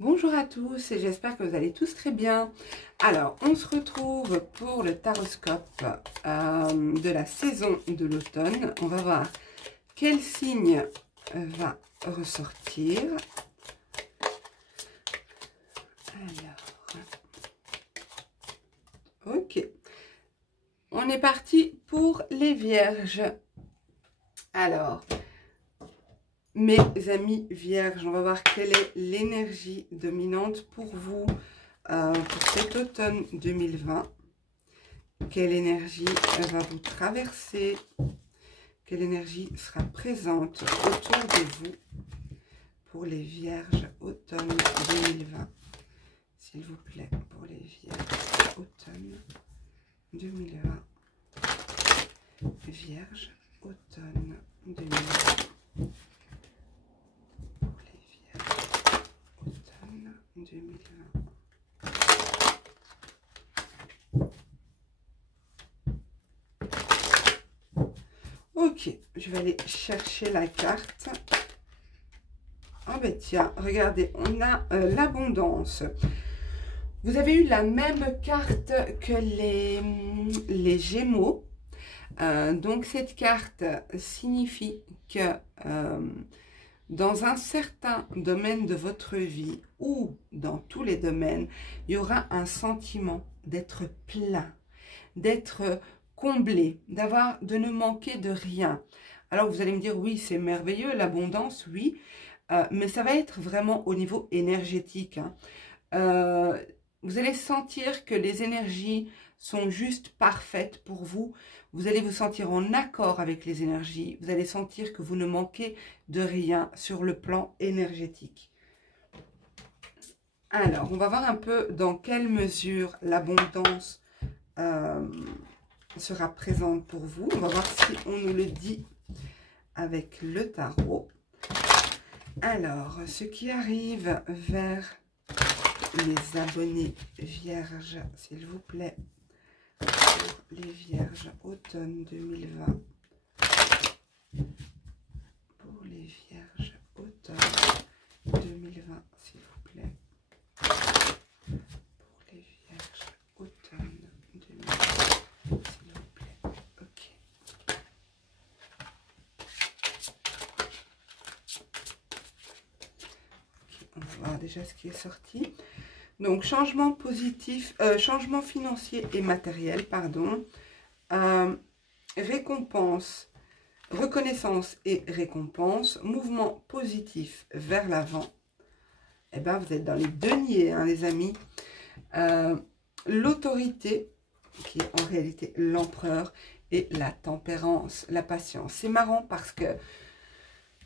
Bonjour à tous et j'espère que vous allez tous très bien. Alors, on se retrouve pour le taroscope de la saison de l'automne. On va voir quel signe va ressortir. Alors, ok. On est parti pour les vierges. Alors, mes amis vierges, on va voir quelle est l'énergie dominante pour vous pour cet automne 2020. Quelle énergie va vous traverser? Quelle énergie sera présente autour de vous pour les vierges automne 2020? S'il vous plaît, pour les vierges automne 2020. Vierges automne 2020. 2020. Ok, je vais aller chercher la carte. Ah ben tiens, regardez, on a l'abondance. Vous avez eu la même carte que les Gémeaux. Donc cette carte signifie que dans un certain domaine de votre vie ou dans tous les domaines, il y aura un sentiment d'être plein, d'être comblé, de ne manquer de rien. Alors vous allez me dire, oui, c'est merveilleux, l'abondance, oui, mais ça va être vraiment au niveau énergétique. Vous allez sentir que les énergies sont juste parfaites pour vous. Vous allez vous sentir en accord avec les énergies. Vous allez sentir que vous ne manquez de rien sur le plan énergétique. Alors, on va voir un peu dans quelle mesure l'abondance sera présente pour vous. On va voir si on nous le dit avec le tarot. Alors, ce qui arrive vers les abonnés vierges, s'il vous plaît, pour les vierges automne 2020. Pour les vierges automne 2020, s'il vous plaît. Pour les vierges automne 2020, s'il vous plaît. Ok. On va voir déjà ce qui est sorti. Donc, changement positif, changement financier et matériel, pardon. Récompense, reconnaissance et récompense. Mouvement positif vers l'avant. Eh bien, vous êtes dans les deniers, hein, les amis. L'autorité, qui est en réalité l'empereur, et la tempérance, la patience. C'est marrant parce que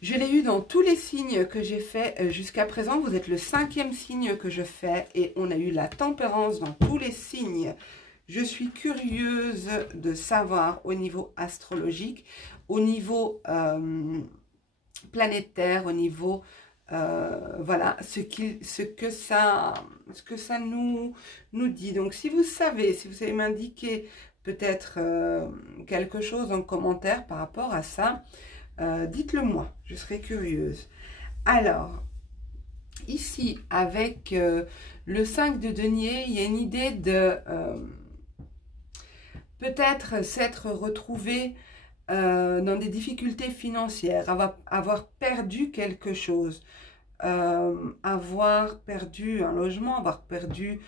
je l'ai eu dans tous les signes que j'ai fait jusqu'à présent. Vous êtes le 5e signe que je fais et on a eu la tempérance dans tous les signes. Je suis curieuse de savoir au niveau astrologique, au niveau planétaire, au niveau, voilà, ce que ça nous dit. Donc, si vous savez m'indiquer peut-être quelque chose en commentaire par rapport à ça, dites-le moi, je serai curieuse. Alors, ici, avec le 5 de denier, il y a une idée de peut-être s'être retrouvé dans des difficultés financières, avoir perdu quelque chose, avoir perdu un logement, avoir perdu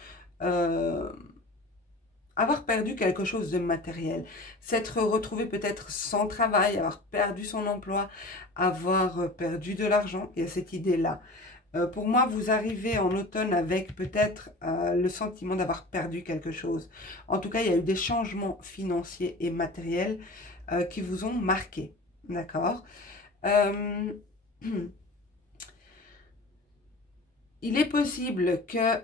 quelque chose de matériel, s'être retrouvé peut-être sans travail, avoir perdu son emploi, avoir perdu de l'argent. Il y a cette idée-là. Pour moi, vous arrivez en automne avec peut-être le sentiment d'avoir perdu quelque chose. En tout cas, il y a eu des changements financiers et matériels qui vous ont marqué. D'accord? Il est possible que...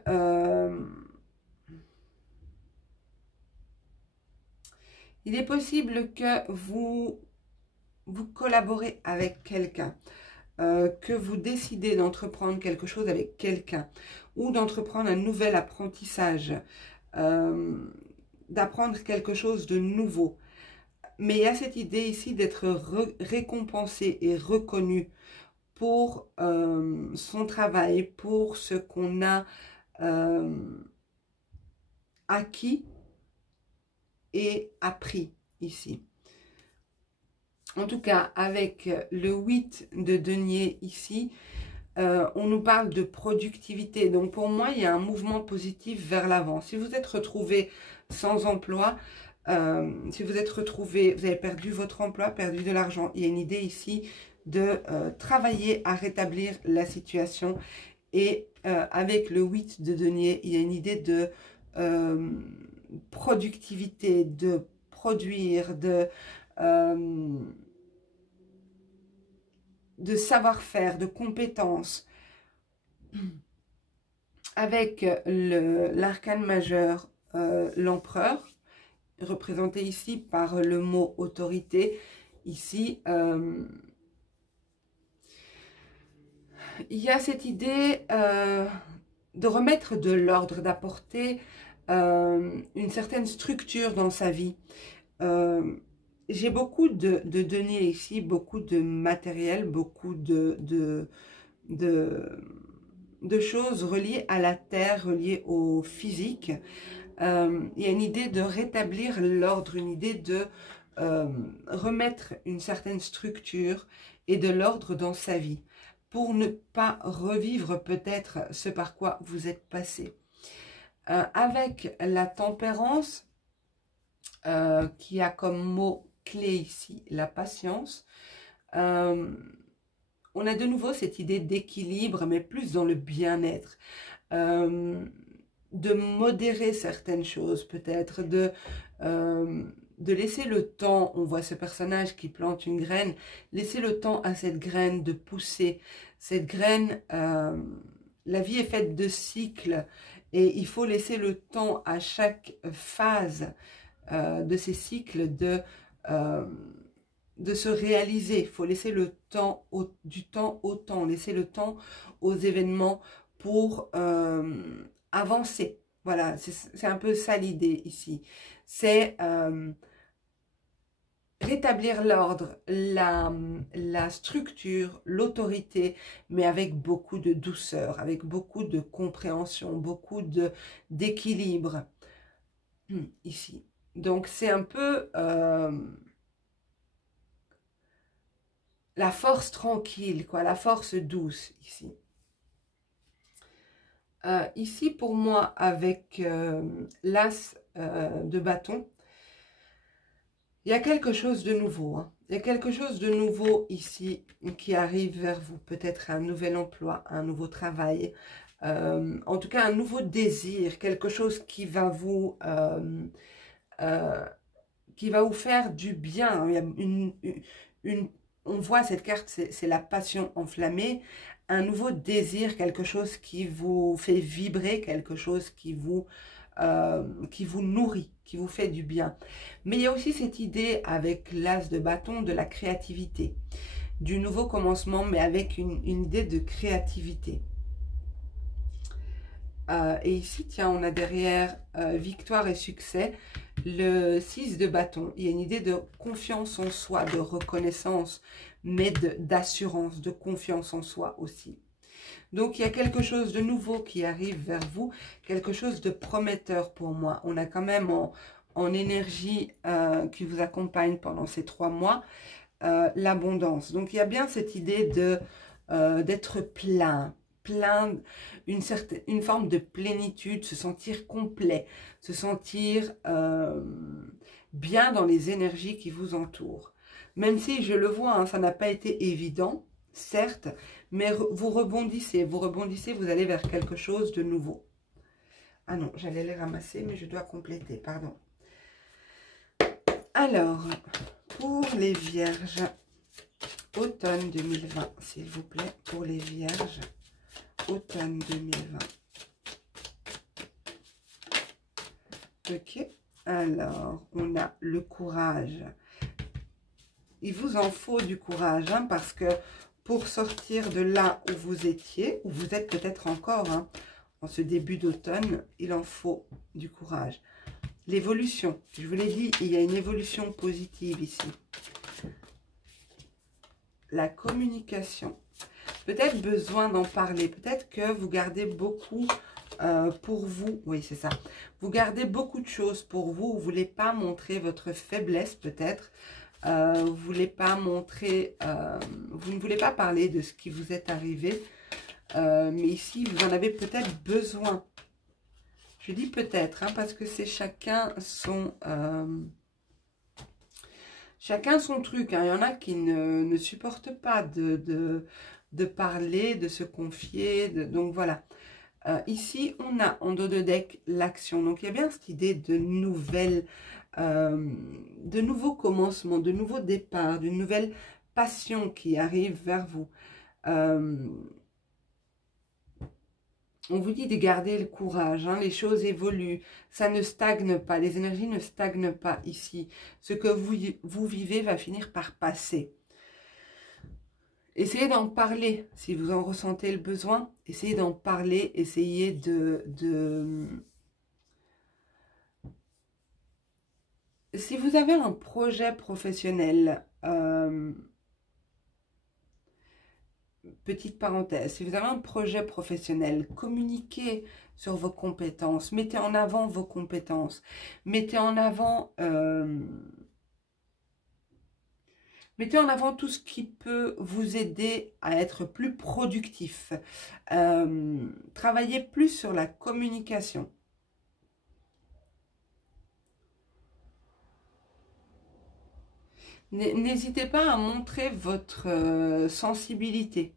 il est possible que vous collaborez avec quelqu'un, que vous décidez d'entreprendre quelque chose avec quelqu'un, ou d'entreprendre un nouvel apprentissage, d'apprendre quelque chose de nouveau. Mais il y a cette idée ici d'être récompensé et reconnu pour son travail, pour ce qu'on a acquis et appris ici. En tout cas, avec le 8 de denier ici, on nous parle de productivité. Donc pour moi, il y a un mouvement positif vers l'avant. Si vous êtes retrouvé sans emploi, si vous êtes retrouvé, vous avez perdu votre emploi, perdu de l'argent, il y a une idée ici de travailler à rétablir la situation. Et avec le 8 de denier, il y a une idée de productivité, de produire, de savoir-faire, de compétences. Avec l'arcane majeur, l'empereur, représenté ici par le mot autorité, ici, il y a cette idée de remettre de l'ordre, d'apporter une certaine structure dans sa vie. J'ai beaucoup de deniers ici, beaucoup de matériel, beaucoup de choses reliées à la terre, reliées au physique. Il y a une idée de rétablir l'ordre, une idée de remettre une certaine structure et de l'ordre dans sa vie, pour ne pas revivre peut-être ce par quoi vous êtes passé. Avec la tempérance, qui a comme mot clé ici la patience, on a de nouveau cette idée d'équilibre, mais plus dans le bien-être, de modérer certaines choses peut-être, de laisser le temps. On voit ce personnage qui plante une graine, laisser le temps à cette graine de pousser. Cette graine, la vie est faite de cycles et il faut laisser le temps à chaque phase de ces cycles de se réaliser. Il faut laisser le temps du temps au temps, laisser le temps aux événements pour avancer. Voilà, c'est un peu ça l'idée ici. C'est rétablir l'ordre, la structure, l'autorité, mais avec beaucoup de douceur, avec beaucoup de compréhension, beaucoup d'équilibre ici. Donc c'est un peu la force tranquille, quoi, la force douce ici. Ici pour moi avec l'as de bâton, il y a quelque chose de nouveau. Hein. Il y a quelque chose de nouveau ici qui arrive vers vous. Peut-être un nouvel emploi, un nouveau travail. En tout cas, un nouveau désir. Quelque chose qui va vous faire du bien. Il y a on voit cette carte, c'est la passion enflammée. Un nouveau désir, quelque chose qui vous fait vibrer, quelque chose qui vous nourrit, qui vous fait du bien. Mais il y a aussi cette idée avec l'as de bâton de la créativité, du nouveau commencement, mais avec une idée de créativité. Et ici, tiens, on a derrière victoire et succès, le 6 de bâton. Il y a une idée de confiance en soi, de reconnaissance, mais d'assurance, de confiance en soi aussi. Donc, il y a quelque chose de nouveau qui arrive vers vous, quelque chose de prometteur pour moi. On a quand même en énergie qui vous accompagne pendant ces 3 mois, l'abondance. Donc, il y a bien cette idée d'être plein, une forme de plénitude, se sentir complet, se sentir bien dans les énergies qui vous entourent. Même si, je le vois, hein, ça n'a pas été évident, certes, mais vous rebondissez, vous allez vers quelque chose de nouveau. Ah non, j'allais les ramasser, mais je dois compléter, pardon. Alors, pour les vierges, automne 2020, s'il vous plaît, pour les vierges, automne 2020. Ok, alors, on a le courage. Il vous en faut du courage, hein, parce que pour sortir de là où vous étiez, où vous êtes peut-être encore, hein, en ce début d'automne, il en faut du courage. L'évolution, je vous l'ai dit, il y a une évolution positive ici. La communication. peut-être besoin d'en parler. Peut-être que vous gardez beaucoup pour vous. Oui, c'est ça. Vous gardez beaucoup de choses pour vous. Vous ne voulez pas montrer votre faiblesse, peut-être. Vous voulez pas montrer, vous ne voulez pas parler de ce qui vous est arrivé, mais ici vous en avez peut-être besoin. Je dis peut-être, hein, parce que c'est chacun son truc. Hein. Il y en a qui ne supportent pas de parler, de se confier, donc voilà. Ici, on a en dos de deck l'action. Donc, il y a bien cette idée de nouvelles, de nouveaux commencements, de nouveaux départs, d'une nouvelle passion qui arrive vers vous. On vous dit de garder le courage, hein, les choses évoluent, ça ne stagne pas, les énergies ne stagnent pas ici. Ce que vous vivez va finir par passer. Essayez d'en parler, si vous en ressentez le besoin, essayez d'en parler, essayez Si vous avez un projet professionnel, petite parenthèse, si vous avez un projet professionnel, communiquez sur vos compétences, mettez en avant vos compétences, mettez en avant tout ce qui peut vous aider à être plus productif. Travaillez plus sur la communication. N'hésitez pas à montrer votre sensibilité.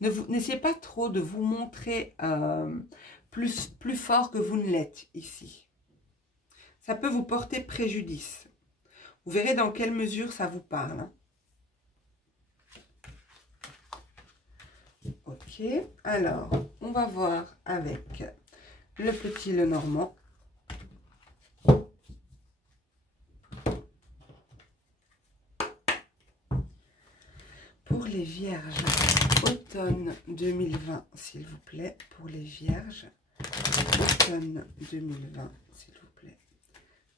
N'essayez pas trop de vous montrer plus fort que vous ne l'êtes ici. Ça peut vous porter préjudice. Vous verrez dans quelle mesure ça vous parle. Ok, alors, on va voir avec le petit Lenormand. Pour les vierges, automne 2020, s'il vous plaît. Pour les vierges, automne 2020, s'il vous plaît.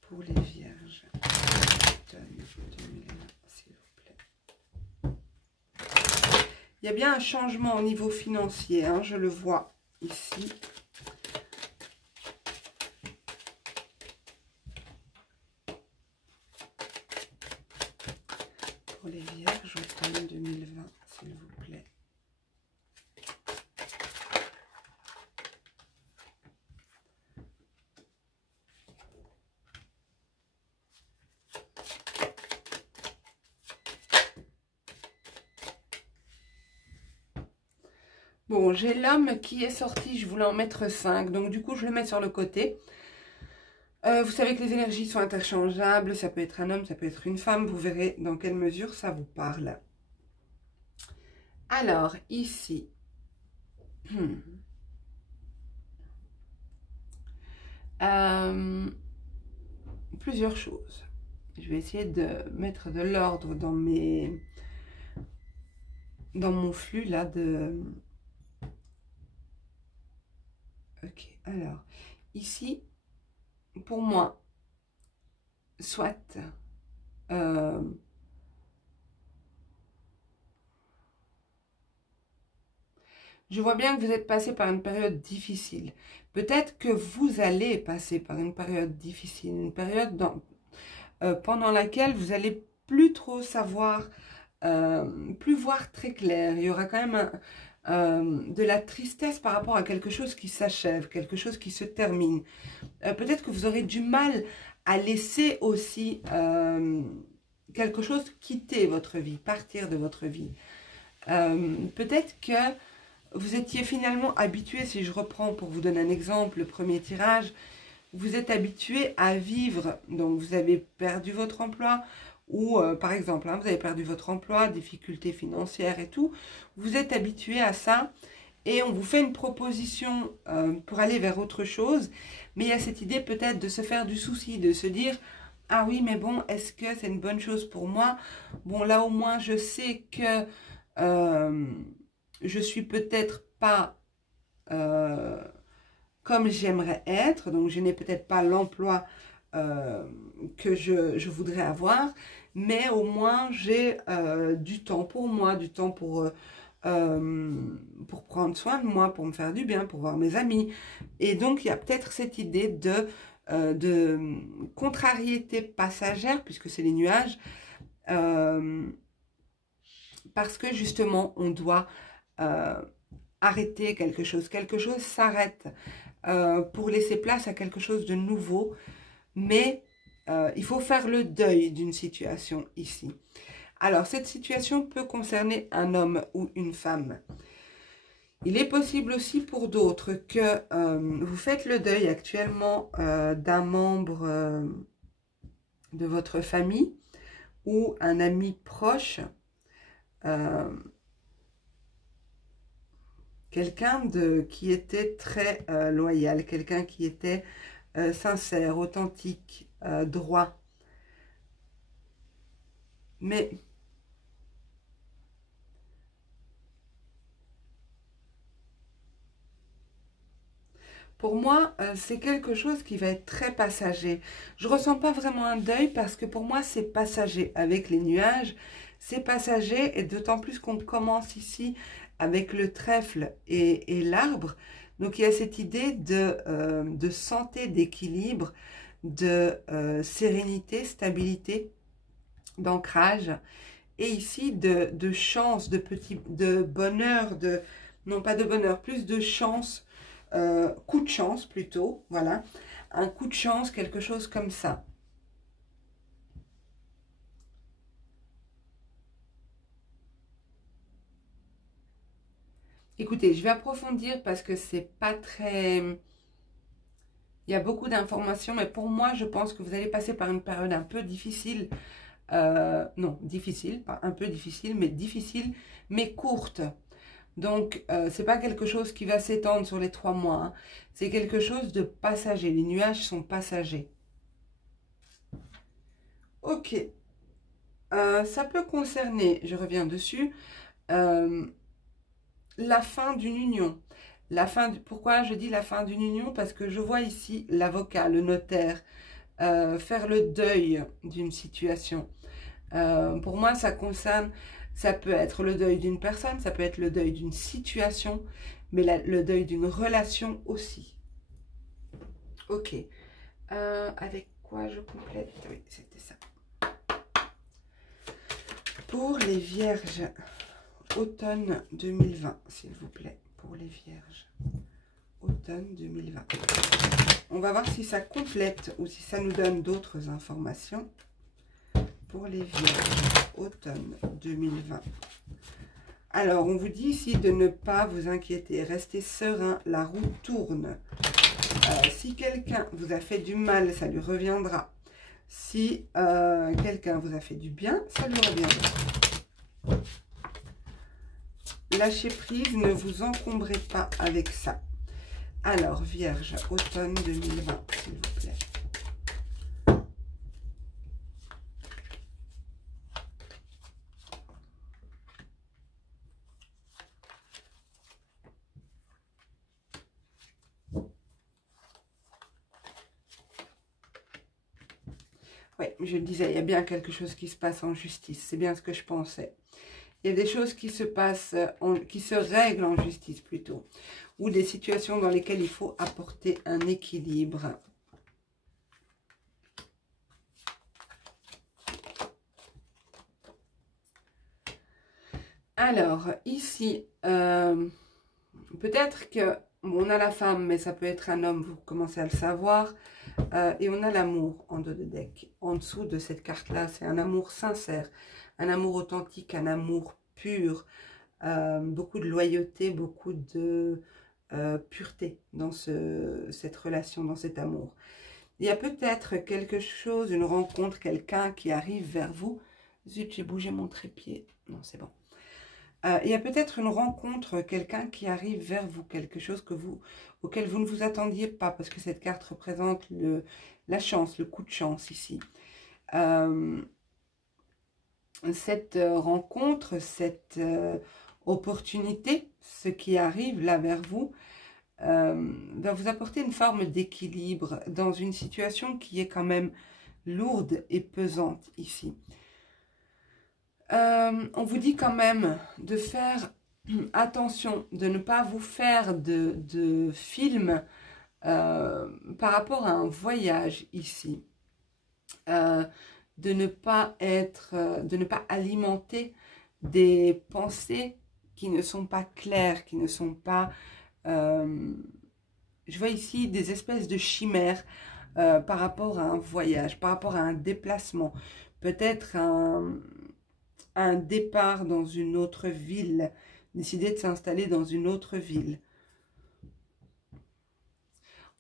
Pour les vierges, automne 2020, s'il vous plaît. Il y a bien un changement au niveau financier, hein, je le vois ici. Pour les vierges, automne 2020, s'il vous plaît. Bon, j'ai l'homme qui est sorti, je voulais en mettre 5, donc du coup je le mets sur le côté. Vous savez que les énergies sont interchangeables, ça peut être un homme, ça peut être une femme, vous verrez dans quelle mesure ça vous parle. Alors, ici, plusieurs choses. Je vais essayer de mettre de l'ordre dans mon flux là de... Ok, alors, ici, pour moi, soit je vois bien que vous êtes passé par une période difficile. Peut-être que vous allez passer par une période difficile, une période pendant laquelle vous allez plus trop savoir, plus voir très clair. Il y aura quand même de la tristesse par rapport à quelque chose qui s'achève, quelque chose qui se termine. Peut-être que vous aurez du mal à laisser aussi quelque chose quitter votre vie, partir de votre vie. Peut-être que vous étiez finalement habitué, si je reprends pour vous donner un exemple, le premier tirage, vous êtes habitué à vivre, donc vous avez perdu votre emploi, ou par exemple, hein, vous avez perdu votre emploi, difficultés financières et tout, vous êtes habitué à ça, et on vous fait une proposition pour aller vers autre chose, mais il y a cette idée peut-être de se faire du souci, de se dire, ah oui, mais bon, est-ce que c'est une bonne chose pour moi? Bon, là au moins je sais que je suis peut-être pas comme j'aimerais être, donc je n'ai peut-être pas l'emploi que je voudrais avoir, mais au moins j'ai du temps pour moi, du temps pour prendre soin de moi, pour me faire du bien, pour voir mes amis. Et donc il y a peut-être cette idée de contrariété passagère, puisque c'est les nuages, parce que justement on doit arrêter quelque chose s'arrête pour laisser place à quelque chose de nouveau, mais il faut faire le deuil d'une situation ici. Alors cette situation peut concerner un homme ou une femme. Il est possible aussi pour d'autres que vous faites le deuil actuellement d'un membre de votre famille ou un ami proche, quelqu'un qui était très loyal, quelqu'un qui était sincère, authentique, droit. Mais pour moi, c'est quelque chose qui va être très passager. Je ne ressens pas vraiment un deuil parce que pour moi, c'est passager. Avec les nuages, c'est passager et d'autant plus qu'on commence ici avec le trèfle et l'arbre. Donc, il y a cette idée de santé, d'équilibre, de sérénité, stabilité, d'ancrage. Et ici, de chance, de bonheur, non pas de bonheur, plus de chance, coup de chance plutôt, voilà, un coup de chance, quelque chose comme ça. Écoutez, je vais approfondir parce que c'est pas très... Il y a beaucoup d'informations, mais pour moi, je pense que vous allez passer par une période un peu difficile. Non, difficile, pas un peu difficile, mais courte. Donc, c'est pas quelque chose qui va s'étendre sur les 3 mois. Hein. C'est quelque chose de passager. Les nuages sont passagers. Ok. Ça peut concerner, je reviens dessus, la fin d'une union. Pourquoi je dis la fin d'une union? Parce que je vois ici l'avocat, le notaire, faire le deuil d'une situation. Pour moi, ça concerne... Ça peut être le deuil d'une personne, ça peut être le deuil d'une situation, mais le deuil d'une relation aussi. Ok. Avec quoi je complète? Oui, c'était ça. Pour les vierges, automne 2020, s'il vous plaît. Pour les vierges, automne 2020. On va voir si ça complète ou si ça nous donne d'autres informations. Pour les vierges, automne 2020. Alors, on vous dit ici de ne pas vous inquiéter, restez serein, la roue tourne. Si quelqu'un vous a fait du mal, ça lui reviendra. Si quelqu'un vous a fait du bien, ça lui reviendra. Lâchez prise, ne vous encombrez pas avec ça. Alors, Vierge, automne 2020, s'il vous plaît. Oui, je le disais, il y a bien quelque chose qui se passe en justice. C'est bien ce que je pensais. Il y a des choses qui se passent, qui se règlent en justice plutôt. Ou des situations dans lesquelles il faut apporter un équilibre. Alors, ici, peut-être que, bon, on a la femme, mais ça peut être un homme, vous commencez à le savoir. Et on a l'amour en dos de deck. En dessous de cette carte-là, c'est un amour sincère, un amour authentique, un amour pur. Beaucoup de loyauté, beaucoup de pureté dans cette relation, dans cet amour. Il y a peut-être quelque chose, une rencontre, quelqu'un qui arrive vers vous. Zut, j'ai bougé mon trépied. Non, c'est bon. Il y a peut-être une rencontre, quelqu'un qui arrive vers vous, quelque chose auquel vous ne vous attendiez pas, parce que cette carte représente la chance, le coup de chance ici. Cette rencontre, cette opportunité, ce qui arrive là vers vous, va vous apporter une forme d'équilibre dans une situation qui est quand même lourde et pesante ici. On vous dit quand même de faire attention, de ne pas vous faire de film par rapport à un voyage ici. De ne pas alimenter des pensées qui ne sont pas claires, qui ne sont pas... je vois ici des espèces de chimères par rapport à un voyage, par rapport à un déplacement, peut-être un départ dans une autre ville, décider de s'installer dans une autre ville.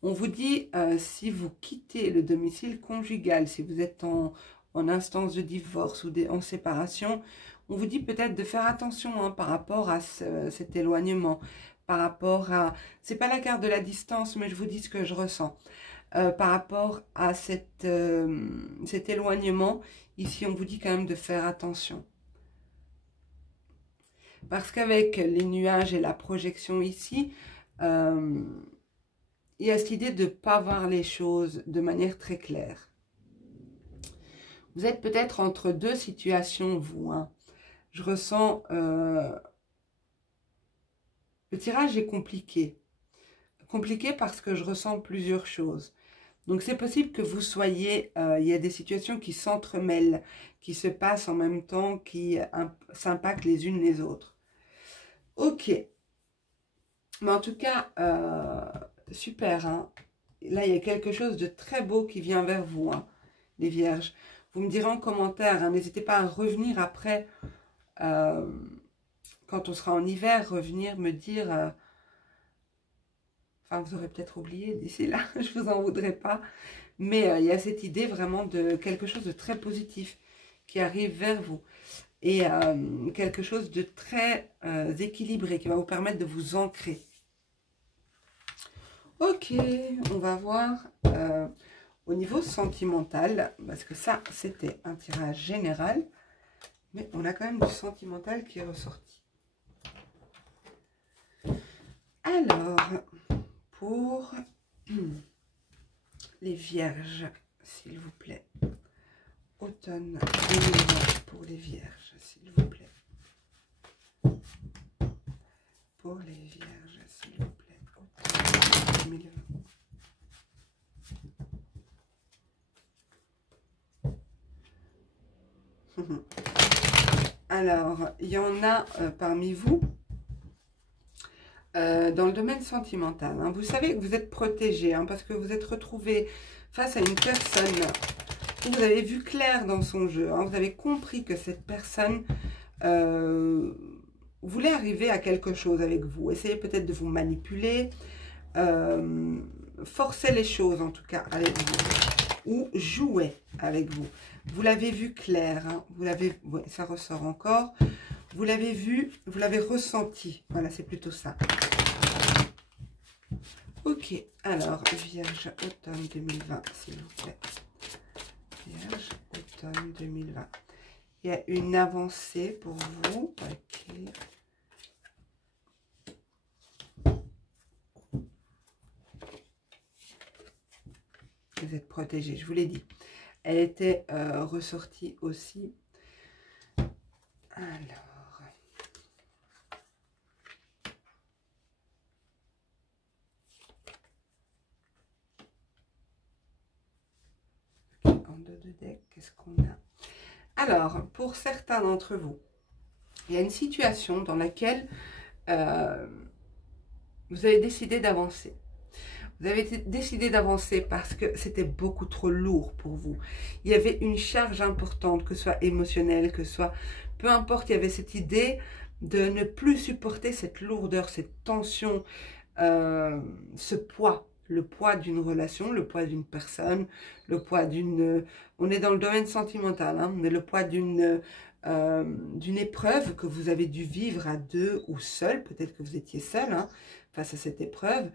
On vous dit, si vous quittez le domicile conjugal, si vous êtes en instance de divorce ou en séparation, on vous dit peut-être de faire attention par rapport à cet éloignement, par rapport à... C'est pas la carte de la distance, mais je vous dis ce que je ressens. Par rapport à cet éloignement, ici on vous dit quand même de faire attention. Parce qu'avec les nuages et la projection ici, il y a cette idée de ne pas voir les choses de manière très claire. Vous êtes peut-être entre deux situations, vous. Je ressens... le tirage est compliqué. Compliqué parce que je ressens plusieurs choses. Donc c'est possible que vous soyez... il y a des situations qui s'entremêlent, qui se passent en même temps, qui s'impactent les unes les autres. Ok. Mais en tout cas... super, là il y a quelque chose de très beau qui vient vers vous, les vierges. Vous me direz en commentaire, n'hésitez pas à revenir après, quand on sera en hiver, revenir me dire, enfin vous aurez peut-être oublié d'ici là, je vous en voudrais pas, mais il y a cette idée vraiment de quelque chose de très positif qui arrive vers vous. Et quelque chose de très équilibré qui va vous permettre de vous ancrer. Ok, on va voir au niveau sentimental, parce que ça, c'était un tirage général, mais on a quand même du sentimental qui est ressorti. Alors, pour les vierges, s'il vous plaît, automne 2020 pour les vierges, s'il vous plaît. Pour les vierges, s'il vous plaît, automne 2020. Alors, il y en a parmi vous dans le domaine sentimental. Vous savez que vous êtes protégé parce que vous êtes retrouvé face à une personne où vous avez vu clair dans son jeu. Vous avez compris que cette personne voulait arriver à quelque chose avec vous. Essayez peut-être de vous manipuler, forcer les choses en tout cas avec vous, ou jouer avec vous. Vous l'avez vu clair, vous l'avez, ouais, ça ressort encore. Vous l'avez vu, vous l'avez ressenti. Voilà, c'est plutôt ça. Ok, alors, Vierge, automne 2020, s'il vous plaît. Vierge, automne 2020. Il y a une avancée pour vous. Ok. Vous êtes protégé, je vous l'ai dit. Elle était ressortie aussi. Alors. Okay, en dos de deck, qu'est-ce qu'on a? Alors, pour certains d'entre vous, il y a une situation dans laquelle vous avez décidé d'avancer. Vous avez décidé d'avancer parce que c'était beaucoup trop lourd pour vous. Il y avait une charge importante, que ce soit émotionnelle, que ce soit... Peu importe, il y avait cette idée de ne plus supporter cette lourdeur, cette tension, ce poids. Le poids d'une relation, le poids d'une personne, le poids d'une... On est dans le domaine sentimental, mais le poids d'une épreuve que vous avez dû vivre à deux ou seul. Peut-être que vous étiez seul face à cette épreuve.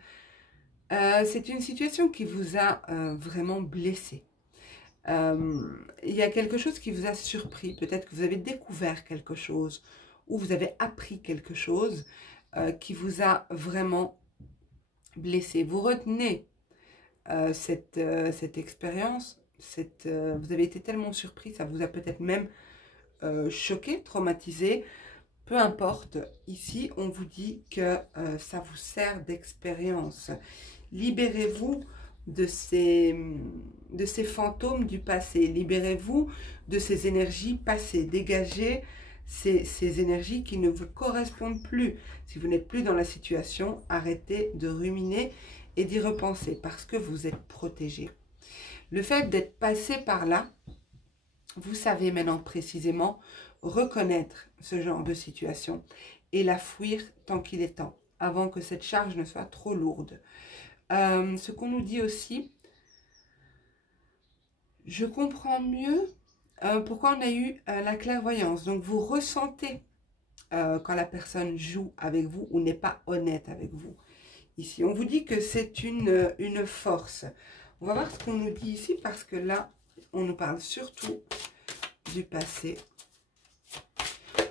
C'est une situation qui vous a vraiment blessé. Il y a quelque chose qui vous a surpris. Peut-être que vous avez découvert quelque chose ou vous avez appris quelque chose qui vous a vraiment blessé. Vous retenez cette expérience, vous avez été tellement surpris, ça vous a peut-être même choqué, traumatisé. Peu importe, ici, on vous dit que ça vous sert d'expérience. Libérez-vous de ces fantômes du passé. Libérez-vous de ces énergies passées. Dégagez ces énergies qui ne vous correspondent plus. Si vous n'êtes plus dans la situation, arrêtez de ruminer et d'y repenser parce que vous êtes protégé. Le fait d'être passé par là, vous savez maintenant précisément reconnaître ce genre de situation et la fuir tant qu'il est temps, avant que cette charge ne soit trop lourde. Ce qu'on nous dit aussi, je comprends mieux pourquoi on a eu la clairvoyance. Donc vous ressentez quand la personne joue avec vous ou n'est pas honnête avec vous. Ici, on vous dit que c'est une force. On va voir ce qu'on nous dit ici parce que là, on nous parle surtout du passé.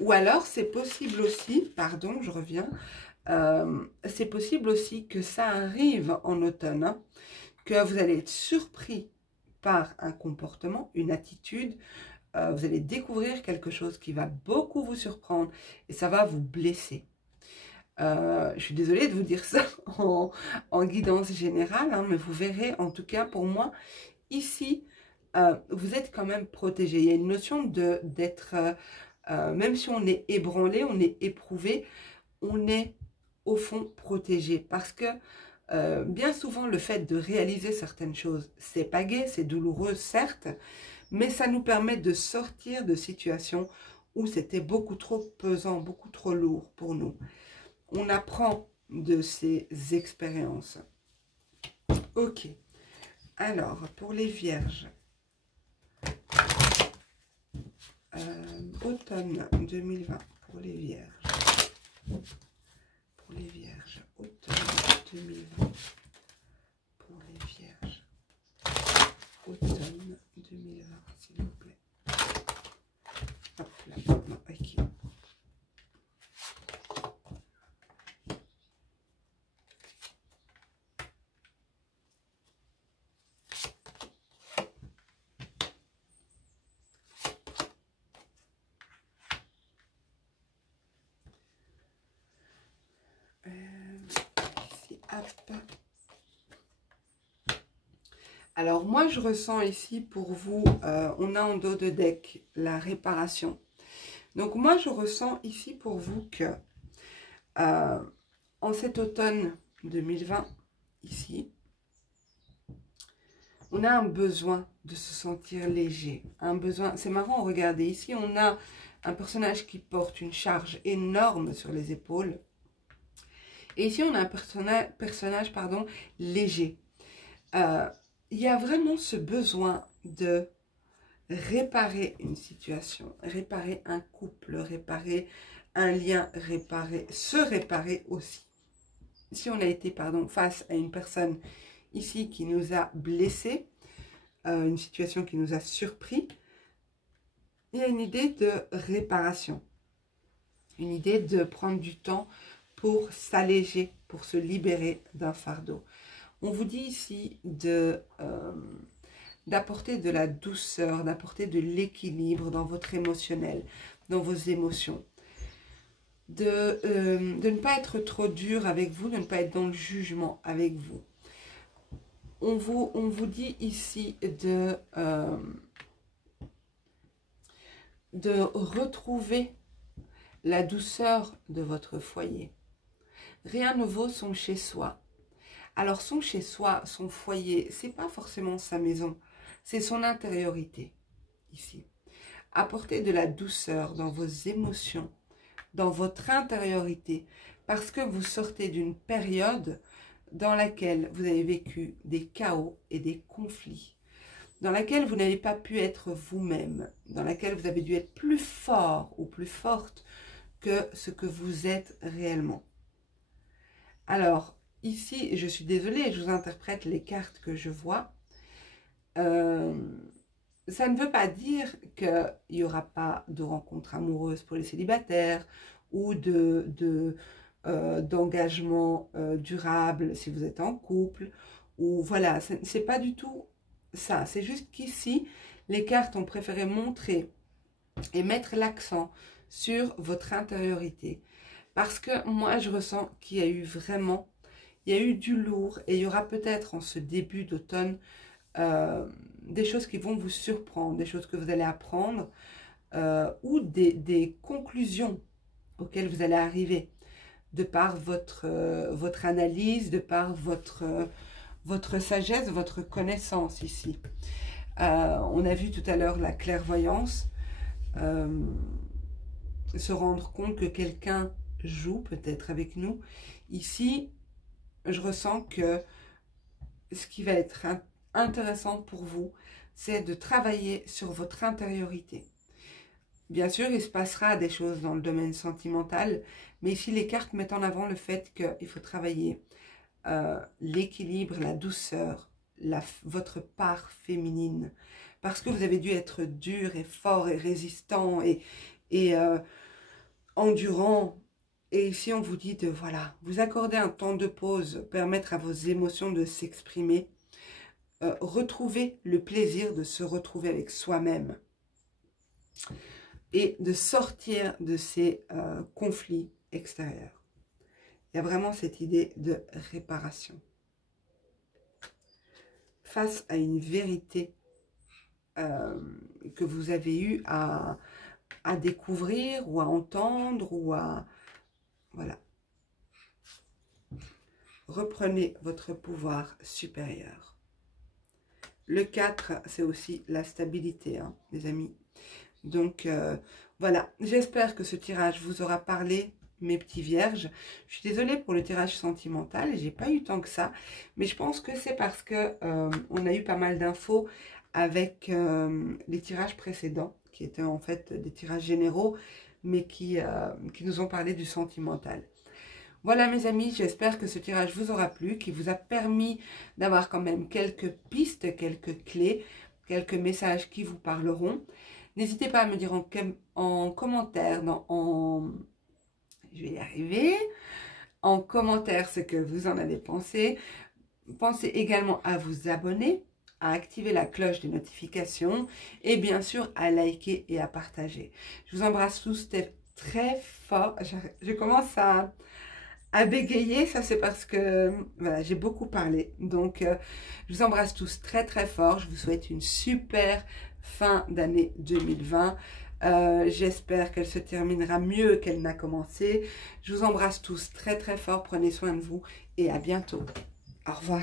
Ou alors, c'est possible aussi, pardon, je reviens, c'est possible aussi que ça arrive en automne, hein, que vous allez être surpris par un comportement, une attitude, vous allez découvrir quelque chose qui va beaucoup vous surprendre et ça va vous blesser. Je suis désolée de vous dire ça en guidance générale, hein, mais vous verrez, en tout cas pour moi, ici, vous êtes quand même protégé. Il y a une notion d'être, même si on est ébranlé, on est éprouvé, on est au fond protégé. Parce que bien souvent, le fait de réaliser certaines choses, c'est pas gai, c'est douloureux, certes, mais ça nous permet de sortir de situations où c'était beaucoup trop pesant, beaucoup trop lourd pour nous. On apprend de ces expériences. Ok. Alors, pour les vierges, automne 2020, pour les vierges. Pour les vierges, automne 2020. Pour les vierges, automne 2020, s'il vous plaît. Hop là, non, ok. Alors moi je ressens ici pour vous, on a en dos de deck la réparation. Donc moi je ressens ici pour vous que en cet automne 2020, ici, on a un besoin de se sentir léger. Un besoin, c'est marrant, regardez, ici on a un personnage qui porte une charge énorme sur les épaules. Et ici on a un personnage pardon, léger. Il y a vraiment ce besoin de réparer une situation, réparer un couple, réparer un lien, se réparer aussi. Si on a été face à une personne ici qui nous a blessés, une situation qui nous a surpris, il y a une idée de réparation, une idée de prendre du temps pour s'alléger, pour se libérer d'un fardeau. On vous dit ici d'apporter de la douceur, d'apporter de l'équilibre dans votre émotionnel, dans vos émotions. De ne pas être trop dur avec vous, de ne pas être dans le jugement avec vous. On vous dit ici de retrouver la douceur de votre foyer. Rien ne vaut son chez-soi. Alors son chez-soi, son foyer, c'est pas forcément sa maison, c'est son intériorité, ici. Apportez de la douceur dans vos émotions, dans votre intériorité, parce que vous sortez d'une période dans laquelle vous avez vécu des chaos et des conflits, dans laquelle vous n'avez pas pu être vous-même, dans laquelle vous avez dû être plus fort ou plus forte que ce que vous êtes réellement. Alors, ici, je suis désolée, je vous interprète les cartes que je vois. Ça ne veut pas dire qu'il n'y aura pas de rencontres amoureuses pour les célibataires ou de d'engagement durable si vous êtes en couple, ou voilà, c'est pas du tout ça. C'est juste qu'ici, les cartes ont préféré montrer et mettre l'accent sur votre intériorité. Parce que moi, je ressens qu'il y a eu vraiment, il y a eu du lourd, et il y aura peut-être en ce début d'automne des choses qui vont vous surprendre, des choses que vous allez apprendre, ou des conclusions auxquelles vous allez arriver, de par votre analyse, de par votre sagesse, votre connaissance ici. On a vu tout à l'heure la clairvoyance, se rendre compte que quelqu'un joue peut-être avec nous. Ici, je ressens que ce qui va être intéressant pour vous, c'est de travailler sur votre intériorité. Bien sûr, il se passera des choses dans le domaine sentimental, mais ici, les cartes mettent en avant le fait qu'il faut travailler l'équilibre, la douceur, votre part féminine. Parce que vous avez dû être dur et fort et résistant et endurant. Et ici, on vous dit de, voilà, vous accorder un temps de pause, permettre à vos émotions de s'exprimer, retrouver le plaisir de se retrouver avec soi-même et de sortir de ces conflits extérieurs. Il y a vraiment cette idée de réparation. Face à une vérité que vous avez eu à découvrir ou à entendre ou à... Voilà. Reprenez votre pouvoir supérieur. Le 4, c'est aussi la stabilité, hein, les amis. Donc, voilà. J'espère que ce tirage vous aura parlé, mes petits vierges. Je suis désolée pour le tirage sentimental. J'ai pas eu tant que ça. Mais je pense que c'est parce que on a eu pas mal d'infos avec les tirages précédents, qui étaient en fait des tirages généraux, mais qui nous ont parlé du sentimental. Voilà mes amis, j'espère que ce tirage vous aura plu, qui vous a permis d'avoir quand même quelques pistes, quelques clés, quelques messages qui vous parleront. N'hésitez pas à me dire en commentaire, je vais y arriver, en commentaire ce que vous en avez pensé. Pensez également à vous abonner, à activer la cloche des notifications et bien sûr à liker et à partager. Je vous embrasse tous très fort. Je commence à bégayer, ça c'est parce que voilà, j'ai beaucoup parlé. Donc je vous embrasse tous très fort. Je vous souhaite une super fin d'année 2020. J'espère qu'elle se terminera mieux qu'elle n'a commencé. Je vous embrasse tous très fort. Prenez soin de vous et à bientôt. Au revoir.